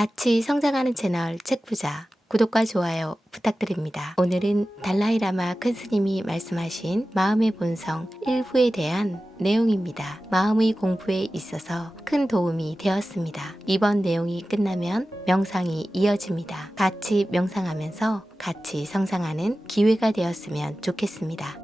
같이 성장하는 채널 책부자 구독과 좋아요 부탁드립니다. 오늘은 달라이라마 큰 스님이 말씀하신 마음의 본성 일부에 대한 내용입니다. 마음의 공부에 있어서 큰 도움이 되었습니다. 이번 내용이 끝나면 명상이 이어집니다. 같이 명상하면서 같이 성장하는 기회가 되었으면 좋겠습니다.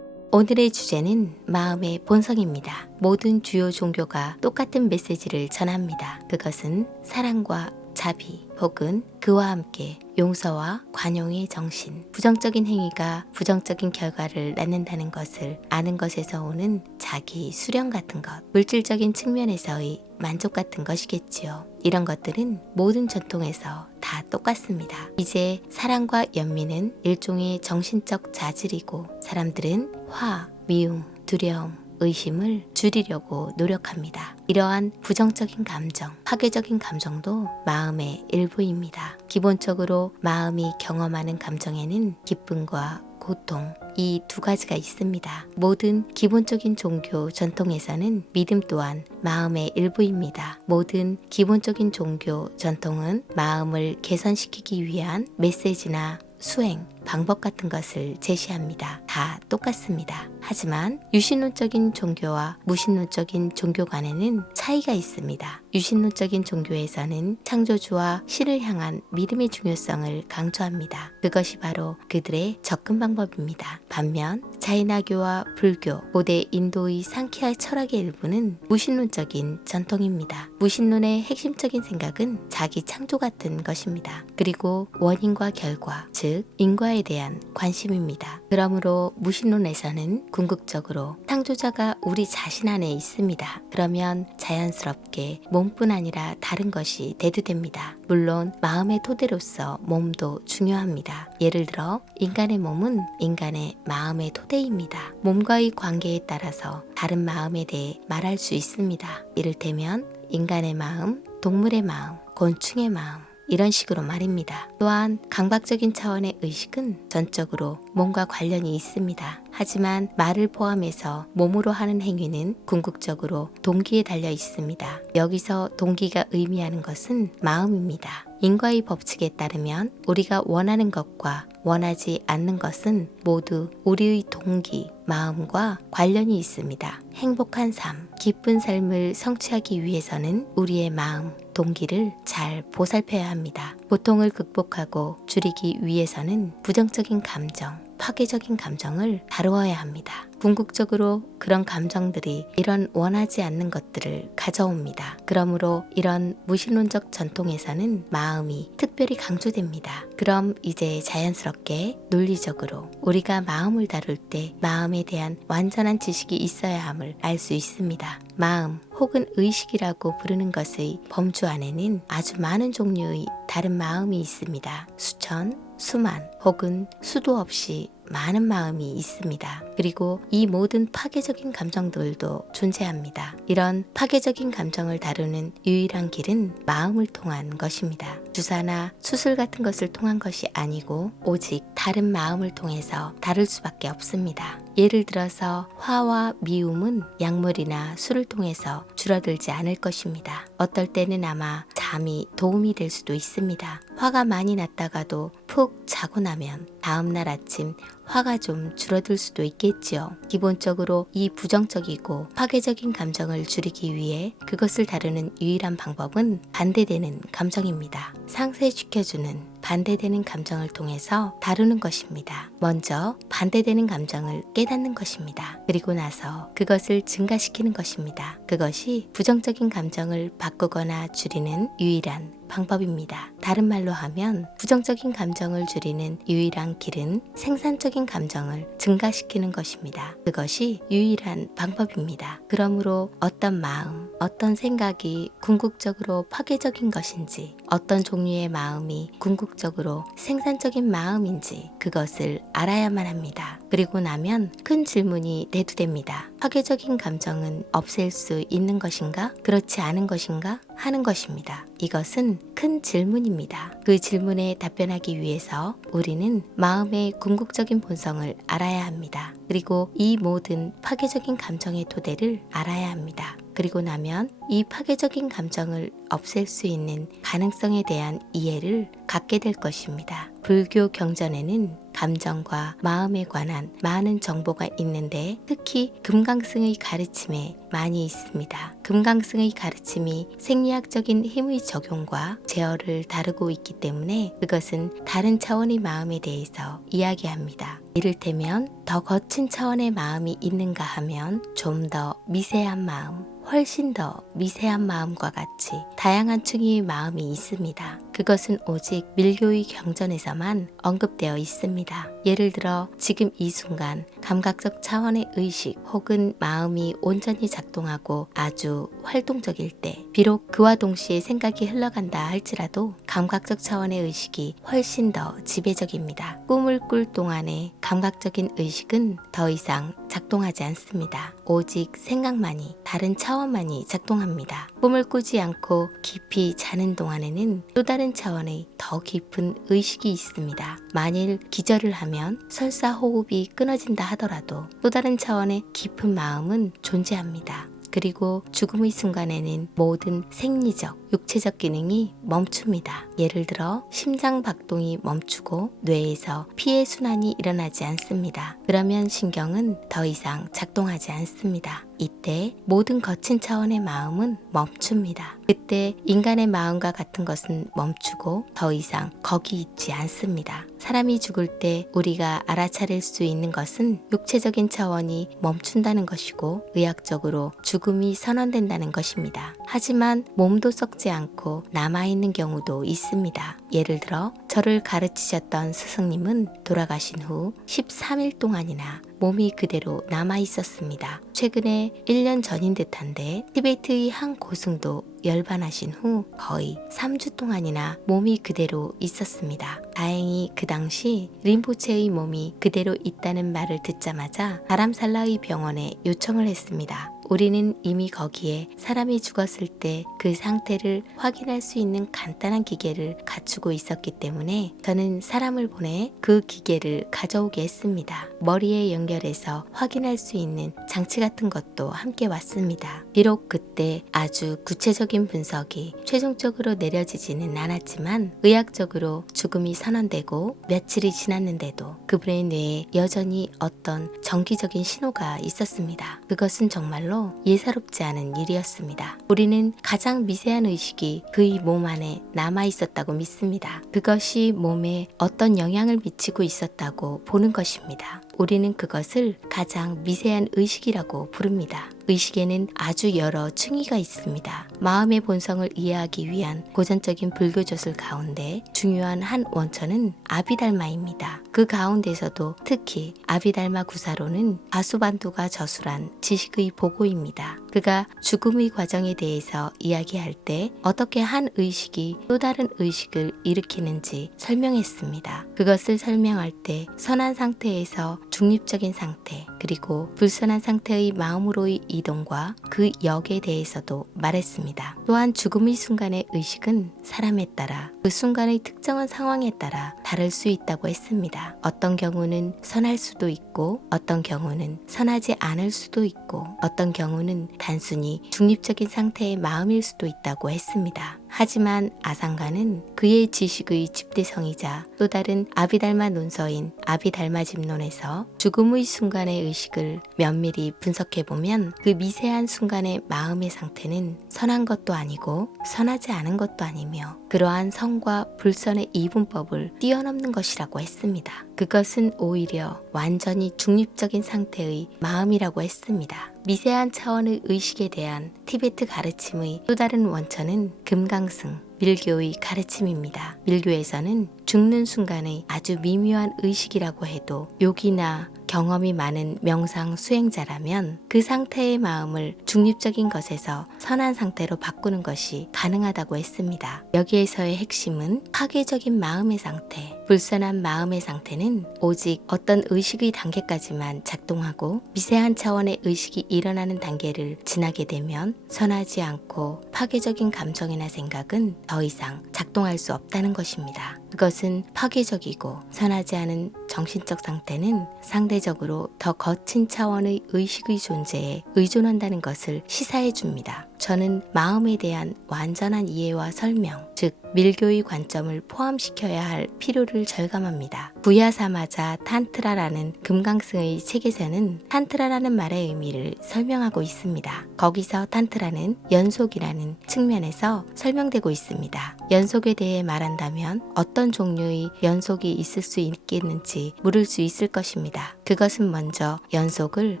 오늘의 주제는 마음의 본성입니다. 모든 주요 종교가 똑같은 메시지를 전합니다. 그것은 사랑과 자비 혹은 그와 함께 용서와 관용의 정신. 부정적인 행위가 부정적인 결과를 낳는다는 것을 아는 것에서 오는 자기 수령 같은 것, 물질적인 측면에서의 만족 같은 것이겠지요. 이런 것들은 모든 전통에서 다 똑같습니다. 이제 사랑과 연민은 일종의 정신적 자질이고 사람들은 화, 미움, 두려움, 의심을 줄이려고 노력합니다. 이러한 부정적인 감정, 파괴적인 감정도 마음의 일부입니다. 기본적으로 마음이 경험하는 감정에는 기쁨과 고통, 이 두 가지가 있습니다. 모든 기본적인 종교 전통에서는 믿음 또한 마음의 일부입니다. 모든 기본적인 종교 전통은 마음을 개선시키기 위한 메시지나 수행, 방법 같은 것을 제시합니다. 다 똑같습니다. 하지만 유신론적인 종교와 무신론적인 종교 간에는 차이가 있습니다. 유신론적인 종교에서는 창조주와 신을 향한 믿음의 중요성을 강조합니다. 그것이 바로 그들의 접근 방법입니다. 반면 자이나교와 불교, 고대 인도의 상키아 철학의 일부는 무신론적인 전통입니다. 무신론의 핵심적인 생각은 자기 창조 같은 것입니다. 그리고 원인과 결과, 즉 인과에 대한 관심입니다. 그러므로 무신론에서는 궁극적으로 창조자가 우리 자신 안에 있습니다. 그러면 자연스럽게 몸뿐 아니라 다른 것이 대두됩니다. 물론 마음의 토대로서 몸도 중요합니다. 예를 들어 인간의 몸은 인간의 마음의 토대입니다. 몸과의 관계에 따라서 다른 마음에 대해 말할 수 있습니다. 이를테면 인간의 마음, 동물의 마음, 곤충의 마음, 이런 식으로 말입니다. 또한 강박적인 차원의 의식은 전적으로 몸과 관련이 있습니다. 하지만 말을 포함해서 몸으로 하는 행위는 궁극적으로 동기에 달려 있습니다. 여기서 동기가 의미하는 것은 마음입니다. 인과의 법칙에 따르면 우리가 원하는 것과 원하지 않는 것은 모두 우리의 동기, 마음과 관련이 있습니다. 행복한 삶, 기쁜 삶을 성취하기 위해서는 우리의 마음, 동기를 잘 보살펴야 합니다. 고통을 극복하고 줄이기 위해서는 부정적인 감정, 파괴적인 감정을 다루어야 합니다. 궁극적으로 그런 감정들이 이런 원하지 않는 것들을 가져옵니다. 그러므로 이런 무신론적 전통에서는 마음이 특별히 강조됩니다. 그럼 이제 자연스럽게 논리적으로 우리가 마음을 다룰 때 마음에 대한 완전한 지식이 있어야 함을 알 수 있습니다. 마음 혹은 의식이라고 부르는 것의 범주 안에는 아주 많은 종류의 다른 마음이 있습니다. 수천, 수만 혹은 수도 없이 많은 마음이 있습니다. 그리고 이 모든 파괴적인 감정들도 존재합니다. 이런 파괴적인 감정을 다루는 유일한 길은 마음을 통한 것입니다. 주사나 수술 같은 것을 통한 것이 아니고 오직 다른 마음을 통해서 다룰 수밖에 없습니다. 예를 들어서 화와 미움은 약물이나 술을 통해서 줄어들지 않을 것입니다. 어떨 때는 아마 잠이 도움이 될 수도 있습니다. 화가 많이 났다가도 푹 자고 나면 다음날 아침 화가 좀 줄어들 수도 있겠지요. 기본적으로 이 부정적이고 파괴적인 감정을 줄이기 위해 그것을 다루는 유일한 방법은 반대되는 감정입니다. 상쇄시켜주는 반대되는 감정을 통해서 다루는 것입니다. 먼저 반대되는 감정을 깨닫는 것입니다. 그리고 나서 그것을 증가시키는 것입니다. 그것이 부정적인 감정을 바꾸거나 줄이는 유일한 방법입니다. 다른 말로 하면 부정적인 감정을 줄이는 유일한 길은 생산적인 감정을 증가시키는 것입니다. 그것이 유일한 방법입니다. 그러므로 어떤 마음, 어떤 생각이 궁극적으로 파괴적인 것인지, 어떤 종류의 마음이 궁극적으로 생산적인 마음인지 그것을 알아야만 합니다. 그리고 나면 큰 질문이 대두됩니다. 파괴적인 감정은 없앨 수 있는 것인가? 그렇지 않은 것인가? 하는 것입니다. 이것은 큰 질문입니다. 그 질문에 답변하기 위해서 우리는 마음의 궁극적인 본성을 알아야 합니다. 그리고 이 모든 파괴적인 감정의 토대를 알아야 합니다. 그리고 나면 이 파괴적인 감정을 없앨 수 있는 가능성에 대한 이해를 갖게 될 것입니다. 불교 경전에는 감정과 마음에 관한 많은 정보가 있는데 특히 금강승의 가르침에 많이 있습니다. 금강승의 가르침이 생리학적인 힘의 적용과 제어를 다루고 있기 때문에 그것은 다른 차원의 마음에 대해서 이야기합니다. 이를테면 더 거친 차원의 마음이 있는가 하면 좀 더 미세한 마음, 훨씬 더 미세한 마음과 같이 다양한 층의 마음이 있습니다. 그것은 오직 밀교의 경전에서만 언급되어 있습니다. 예를 들어 지금 이 순간 감각적 차원의 의식 혹은 마음이 온전히 작동하고 아주 활동적일 때 비록 그와 동시에 생각이 흘러간다 할지라도 감각적 차원의 의식이 훨씬 더 지배적입니다. 꿈을 꿀 동안에 감각적인 의식은 더 이상 작동하지 않습니다. 오직 생각만이 다른 차원만이 작동합니다. 꿈을 꾸지 않고 깊이 자는 동안에는 또 다른 차원의 더 깊은 의식이 있습니다. 만일 기절을 하면 설사 호흡이 끊어진다 하더라도 또 다른 차원의 깊은 마음은 존재합니다. 그리고 죽음의 순간에는 모든 생리적, 육체적 기능이 멈춥니다. 예를 들어 심장 박동이 멈추고 뇌에서 피해 순환이 일어나지 않습니다. 그러면 신경은 더 이상 작동하지 않습니다. 이때 모든 거친 차원의 마음은 멈춥니다. 그때 인간의 마음과 같은 것은 멈추고 더 이상 거기 있지 않습니다. 사람이 죽을 때 우리가 알아차릴 수 있는 것은 육체적인 차원이 멈춘다는 것이고 의학적으로 죽음이 선언된다는 것입니다. 하지만 몸도 썩지 않고 남아있는 경우도 있습니다. 예를 들어 저를 가르치셨던 스승님은 돌아가신 후 13일 동안이나 몸이 그대로 남아 있었습니다. 최근에 1년 전인 듯한데 티베트의 한 고승도 열반하신 후 거의 3주 동안이나 몸이 그대로 있었습니다. 다행히 그 당시 림포체의 몸이 그대로 있다는 말을 듣자마자 다람살라의 병원에 요청을 했습니다. 우리는 이미 거기에 사람이 죽었을 때 그 상태를 확인할 수 있는 간단한 기계를 갖추고 있었기 때문에 저는 사람을 보내 그 기계를 가져오게 했습니다. 머리에 연결해서 확인할 수 있는 장치 같은 것도 함께 왔습니다. 비록 그때 아주 구체적인 분석이 최종적으로 내려지지는 않았지만 의학적으로 죽음이 선언되고 며칠이 지났는데도 그분의 뇌에 여전히 어떤 정기적인 신호가 있었습니다. 그것은 정말로 예사롭지 않은 일이었습니다. 우리는 가장 미세한 의식이 그의 몸 안에 남아 있었다고 믿습니다. 그것이 몸에 어떤 영향을 미치고 있었다고 보는 것입니다. 우리는 그것을 가장 미세한 의식이라고 부릅니다. 의식에는 아주 여러 층위가 있습니다. 마음의 본성을 이해하기 위한 고전적인 불교 저술 가운데 중요한 한 원천은 아비달마입니다. 그 가운데서도 특히 아비달마 구사로는 바수반두가 저술한 지식의 보고입니다. 그가 죽음의 과정에 대해서 이야기할 때 어떻게 한 의식이 또 다른 의식을 일으키는지 설명했습니다. 그것을 설명할 때 선한 상태에서 중립적인 상태 그리고 불선한 상태의 마음으로의 이동과 그 역에 대해서도 말했습니다. 또한 죽음의 순간의 의식은 사람에 따라 그 순간의 특정한 상황에 따라 다를 수 있다고 했습니다. 어떤 경우는 선할 수도 있고 어떤 경우는 선하지 않을 수도 있고 어떤 경우는 단순히 중립적인 상태의 마음일 수도 있다고 했습니다. 하지만 아상가는 그의 지식의 집대성이자 또 다른 아비달마 논서인 아비달마집론에서 죽음의 순간의 의식을 면밀히 분석해보면 그 미세한 순간의 마음의 상태는 선한 것도 아니고 선하지 않은 것도 아니며 그러한 선과 불선의 이분법을 뛰어넘는 것이라고 했습니다. 그것은 오히려 완전히 중립적인 상태의 마음이라고 했습니다. 미세한 차원의 의식에 대한 티베트 가르침의 또 다른 원천은 금강승, 밀교의 가르침입니다. 밀교에서는 죽는 순간의 아주 미묘한 의식이라고 해도 욕이나 경험이 많은 명상 수행자라면 그 상태의 마음을 중립적인 것에서 선한 상태로 바꾸는 것이 가능하다고 했습니다. 여기에서의 핵심은 파괴적인 마음의 상태, 불선한 마음의 상태는 오직 어떤 의식의 단계까지만 작동하고 미세한 차원의 의식이 일어나는 단계를 지나게 되면 선하지 않고 파괴적인 감정이나 생각은 더 이상 작동할 수 없다는 것입니다. 그것은 파괴적이고 선하지 않은 정신적 상태는 상대적으로 더 거친 차원의 의식의 존재에 의존한다는 것을 시사해 줍니다. 저는 마음에 대한 완전한 이해와 설명, 즉 밀교의 관점을 포함시켜야 할 필요를 절감합니다. 부야사마자 탄트라라는 금강승의 책에서는 탄트라라는 말의 의미를 설명하고 있습니다. 거기서 탄트라는 연속이라는 측면에서 설명되고 있습니다. 연속에 대해 말한다면 어떤 종류의 연속이 있을 수 있겠는지 물을 수 있을 것입니다. 그것은 먼저 연속을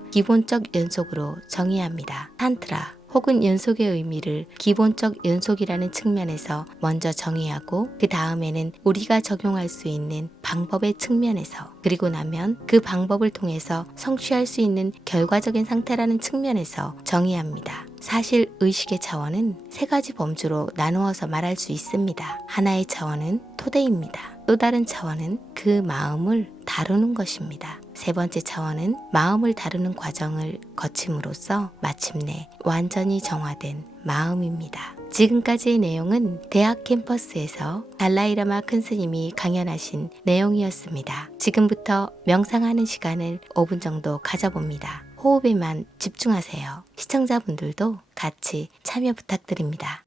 기본적 연속으로 정의합니다. 탄트라 혹은 연속의 의미를 기본적 연속이라는 측면에서 먼저 정의하고 그 다음에는 우리가 적용할 수 있는 방법의 측면에서 그리고 나면 그 방법을 통해서 성취할 수 있는 결과적인 상태라는 측면에서 정의합니다. 사실 의식의 차원은 세 가지 범주로 나누어서 말할 수 있습니다. 하나의 차원은 토대입니다. 또 다른 차원은 그 마음을 다루는 것입니다. 세 번째 차원은 마음을 다루는 과정을 거침으로써 마침내 완전히 정화된 마음입니다. 지금까지의 내용은 대학 캠퍼스에서 달라이라마 큰 스님이 강연하신 내용이었습니다. 지금부터 명상하는 시간을 5분 정도 가져봅니다. 호흡에만 집중하세요. 시청자분들도 같이 참여 부탁드립니다.